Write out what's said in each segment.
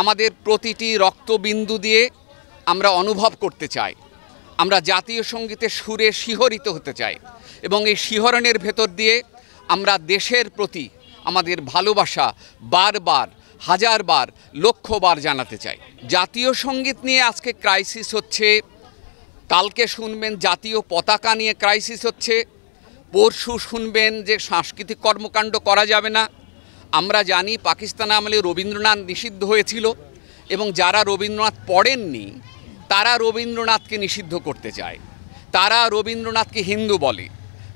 আমাদের প্রতিটি রক্তবিন্দু দিয়ে আমরা অনুভব করতে চাই, আমরা জাতীয় সঙ্গীতের সুরে শিহরিত হতে চাই এবং এই শিহরণের ভেতর দিয়ে আমরা দেশের প্রতি আমাদের ভালোবাসা বারবার, হাজারবার, লক্ষবার জানাতে চাই। জাতীয় সঙ্গীত নিয়ে আজকে ক্রাইসিস হচ্ছে, কালকে শুনবেন জাতীয় পতাকা নিয়ে ক্রাইসিস হচ্ছে, পরশু শুনবেন যে সাংস্কৃতিক কর্মকাণ্ড করা যাবে না। আমরা জানি পাকিস্তান আমলে রবীন্দ্রনাথ নিষিদ্ধ হয়েছিল এবং যারা রবীন্দ্রনাথ পড়েননি তারা রবীন্দ্রনাথকে নিষিদ্ধ করতে চায়। তারা রবীন্দ্রনাথকে হিন্দু বলে,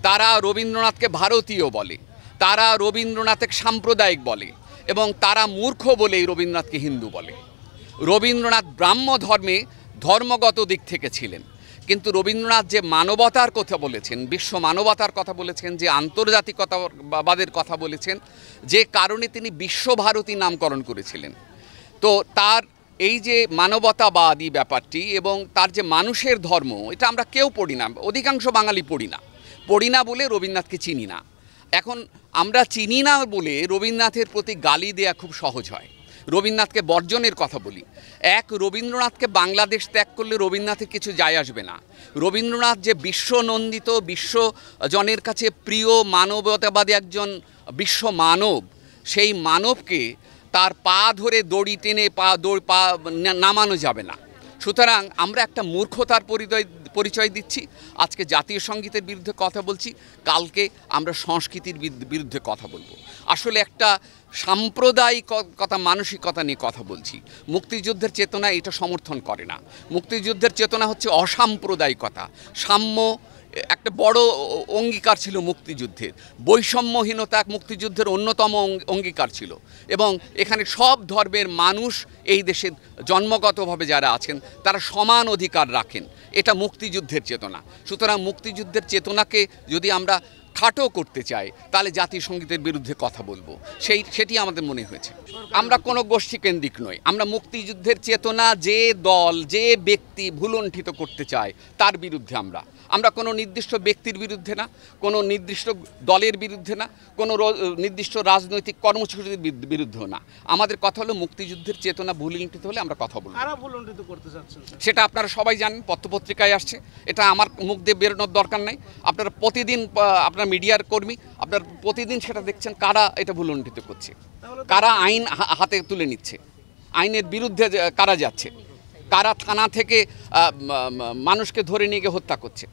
তারা রবীন্দ্রনাথকে ভারতীয় বলে, তারা রবীন্দ্রনাথকে সাম্প্রদায়িক বলে এবং তারা মূর্খ বলেই রবীন্দ্রনাথকে হিন্দু বলে। রবীন্দ্রনাথ ব্রাহ্ম ধর্মে ধর্মগত দিক থেকে ছিলেন, কিন্তু রবীন্দ্রনাথ যে মানবতার কথা বলেছেন, বিশ্ব মানবতার কথা বলেছেন, যে আন্তর্জাতিকতাবাদের কথা বলেছেন, যে কারণে তিনি বিশ্বভারতী নামকরণ করেছিলেন, তো তার এই যে মানবতাবাদী ব্যাপারটি এবং তার যে মানুষের ধর্ম, এটা আমরা কেউ পড়ি না, অধিকাংশ বাঙালি পড়ি না বলে রবীন্দ্রনাথকে চিনি না। এখন আমরা চিনি না বলে রবীন্দ্রনাথের প্রতি গালি দেয়া খুব সহজ হয়, রবীন্দ্রনাথকে বর্জনের কথা বলি। রবীন্দ্রনাথকে বাংলাদেশ ত্যাগ করলে রবীন্দ্রনাথের কিছু যায় আসবে না। রবীন্দ্রনাথ যে বিশ্বনন্দিত, বিশ্বজনের কাছে প্রিয় মানবতাবাদী একজন বিশ্ব মানব, সেই মানবকে তার পা ধরে দড়ি টেনে পা নামানো যাবে না। সুতরাং আমরা একটা মূর্খতার পরিচয় দিচ্ছি। আজকে জাতীয় সঙ্গীতের বিরুদ্ধে কথা বলছি, কালকে আমরা সংস্কৃতির বিরুদ্ধে কথা বলবো। আসলে একটা সাম্প্রদায়িকতা মানসিকতা নিয়ে কথা বলছি। মুক্তিযুদ্ধের চেতনা এটা সমর্থন করে না। মুক্তিযুদ্ধের চেতনা হচ্ছে অসাম্প্রদায়িকতা, সাম্য একটা বড় অঙ্গীকার ছিল মুক্তিযুদ্ধের। বৈষম্যহীনতা মুক্তিযুদ্ধের অন্যতম অঙ্গীকার ছিল এবং এখানে সব ধর্মের মানুষ এই দেশে জন্মগতভাবে যারা আছেন তারা সমান অধিকার রাখেন, এটা মুক্তিযুদ্ধের চেতনা। সুতরাং মুক্তিযুদ্ধের চেতনাকে যদি আমরা খাটো করতে চাই তাহলে জাতীয় সঙ্গীতের বিরুদ্ধে কথা বলবো, সেটি আমাদের মনে হয়েছে। আমরা কোনো গোষ্ঠীকেন্দ্রিক নই, আমরা মুক্তিযুদ্ধের চেতনা যে দল যে ব্যক্তি ভুলুণ্ঠিত করতে চায় তার বিরুদ্ধে আমরা কোনো নির্দিষ্ট ব্যক্তির বিরুদ্ধে না, কোনো নির্দিষ্ট দলের বিরুদ্ধে না, কোনো নির্দিষ্ট রাজনৈতিক কর্মসূচির বিরুদ্ধেও না। আমাদের কথা হলো মুক্তিযুদ্ধের চেতনা ভুলুণ্ঠিত হলে আমরা কথা বলবো। সেটা আপনারা সবাই জানেন, পত্রপত্রিকায় আসছে, এটা আমার মুখ দিয়ে বেরোনোর দরকার নাই। আপনারা প্রতিদিন, আপনার মিডিয়ার কর্মী, আপনারা প্রতিদিন সেটা দেখছেন কারা এটা ভুলুণ্ঠিত করছে, কারা আইন হাতে তুলে নিচ্ছে, আইনের বিরুদ্ধে কারা যাচ্ছে, কারা থানা থেকে মানুষকে ধরে নিয়ে গিয়ে হত্যা করছে।